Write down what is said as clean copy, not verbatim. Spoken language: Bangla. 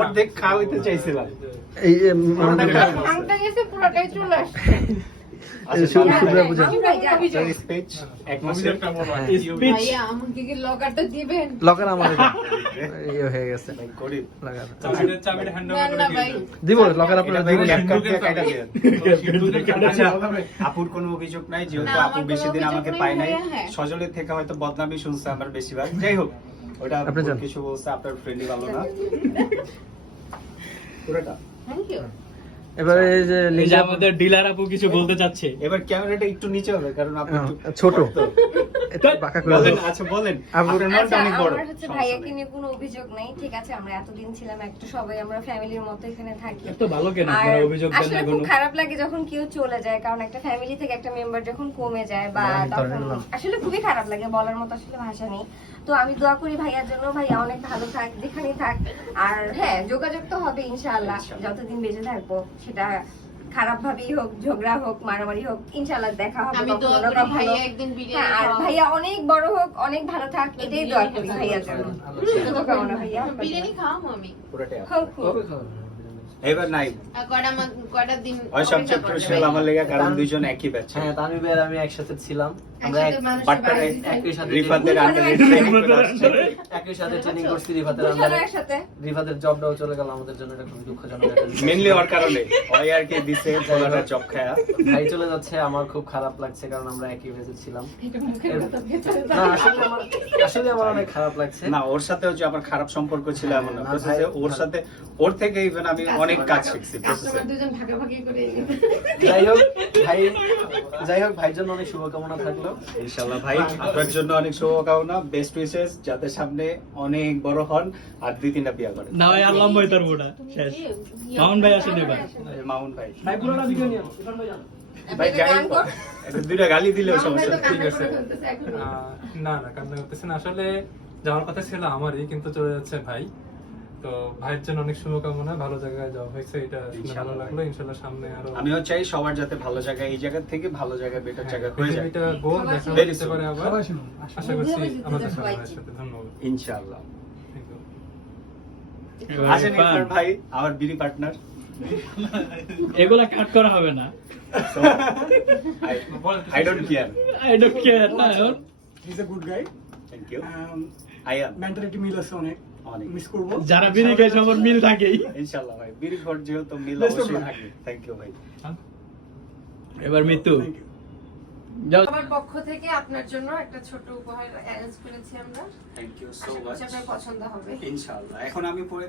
অর্ধেক খাওয়াইতে চাইছিলাম এই আংটা গেছে পুরোটাই চলে আসছে। ভাইয়া আমাকে কি লকারটা দিবেন? লকার আমার হয়ে গেছে দিব লকার আপনার আপুর কোনো অভিযোগ নাই, যেহেতু আপু বেশি দিন আমাকে পায় নাই, সজলের থেকে হয়তো বদনামি শুনছে আমার বেশিরভাগ। যাই হোক, ওটা কিছু বলছে, আপনার ফ্রেন্ডই ভালো না পুরোটা। Thank you. এবারে এই যে আমাদের ডিলার আপু কিছু বলতে চাচ্ছে। এবার ক্যামেরাটা একটু নিচে হবে, কারণ আপনি ছোট বাঁকা করে বলেন। আচ্ছা বলেন, আপনার মনটা অনেক বড়। আমার হচ্ছে ভাইয়াকে নিয়ে কোনো অভিযোগ নাই, ঠিক আছে? আমরা এতদিন ছিলাম একটা, সবাই আমরা ফ্যামিলির মতো এখানে থাকি। তো ভালো কেন আর আপনারা অভিযোগ দেন আসলে না খুব কোনো? খারাপ লাগে যখন কেউ চলে যায়, কারণ একটা ফ্যামিলি থেকে একটা মেম্বার যখন কমে যায়, বা তখন আসলে খুবই খারাপ লাগে, বলার মতো আসলে ভাষা নেই। তো আমি দোয়া করি ভাইয়ার জন্য, ভাইয়া অনেক ভালো থাক যেখানেই থাক। আর হ্যাঁ, যোগাযোগ তো হবে ইনশাআল্লাহ, যতদিন বেঁচে থাকবো। সেটা খারাপ ভাবেই হোক, ঝগড়া হোক, মারামারি হোক, ইনশাআল্লাহ দেখা হবে। আমি দোয়া করি ভাইয়া একদিন বিরিয়ানি আর ভাইয়া অনেক বড় হোক, অনেক ভালো থাক, এটাই দোয়া করি ভাইয়ার জন্য। শুভকামনা ভাইয়া। বিরিয়ানি খাওয়াবো আমি। পুরোটাই হোক হোক। এবার নাই আর কয়টা দিন ওই সবচেয়ে ক্রুশিয়াল আমার লেগে, কারণ দুইজন একই ব্যাচ। হ্যাঁ, তানভীর ভাই আর আমি একসাথে ছিলাম, আমরা বাট্টারে একই সাথে রিফাতের আন্ডারে ট্রেনিং করে আসছে। একই সাথে ট্রেনিং করছি রিফাতের দুজনের আন্ডারে। একসাথে। রিফাতের জবটাও চলে গেল আমাদের জন্য, এটা খুব দুঃখজনক একটা বিষয়। মেইনলি ওর কারণে ওই আর কি দিছে পোলাটা জব খায়া। ভাই চলে যাচ্ছে, আমার খুব খারাপ লাগছে, কারণ আমরা একই ভেজে ছিলাম। এটা মুখের কথা ভেতরে না, আসলে আমার অনেক খারাপ লাগছে। না, ওর সাথেও যে আমার খারাপ সম্পর্ক ছিল এমন না, প্রসেসে ওর সাথে, ওর থেকে ইভেন আমি অনেক কাজ শিখছি প্রসেসে। আমরা দুজন ভাগাভাগি করে যাই হোক ভাইয়ের জন্য অনেক শুভকামনা থাকলো। ইনশাআল্লাহ ভাই, আপনার জন্য অনেক শুভকামনা, বেস্ট উইশেস, যাতে সামনে অনেক বড় হন আর 2-3টা বিয়ে করেন। না ভাই, আল্লাহ ভাই তার মোটা শেষ। মামুন ভাই আসেন এবার। মামুন ভাই, ভাই পুরোটা ভিডিও নিও, ইরফান ভাই যান। ভাই গালি একটা দুইটা গালি দিলেও সমস্যা নেই। ঠিক আছে। না কান্না করতেছে না, আসলে যাওয়ার কথা ছিল আমারই, কিন্তু চলে যাচ্ছে ভাই। তো ভাইয়ের জন্য অনেক শুভকামনা, ভালো জায়গায় যাওয়া হয়েছে, এটা শুনে ভালো লাগলো। ইনশাআল্লাহ সামনে আরো আমিও চাই সবার যাতে ভালো জায়গায়, এই জায়গা থেকে ভালো জায়গায়, বেটার জায়গা হয়ে যায় এটা গোল দেখা Very যেতে soon. পারে আবার। আশা করছি আমাদের সবার সাথে। ধন্যবাদ। ইনশাআল্লাহ। Thank you. আসেন ইরফান ভাই, আমার বিড়ি পার্টনার। এগুলা কাট করা হবে না। I don't care. I don't care না এখন। He's a good guy. Thank you. I am. Mentality মিল আছে অনেক, অনেক। মিস করবো। যারা বিড়ি খায় সবার মিল থাকেই। ইনশাআল্লাহ ভাই, বিড়ি ঘর যেহেতু মিল Best of অবশ্যই luck. থাকে। থ্যাংক ইউ ভাই। এবার মৃত্যু Thank you. যাও। আমার পক্ষ থেকে আপনার জন্য একটা ছোট উপহার অ্যারেঞ্জ করেছি আমরা। থ্যাংক ইউ সো আশা মাচ। করছি আপনার পছন্দ হবে। ইনশাআল্লাহ। এখন আমি পরে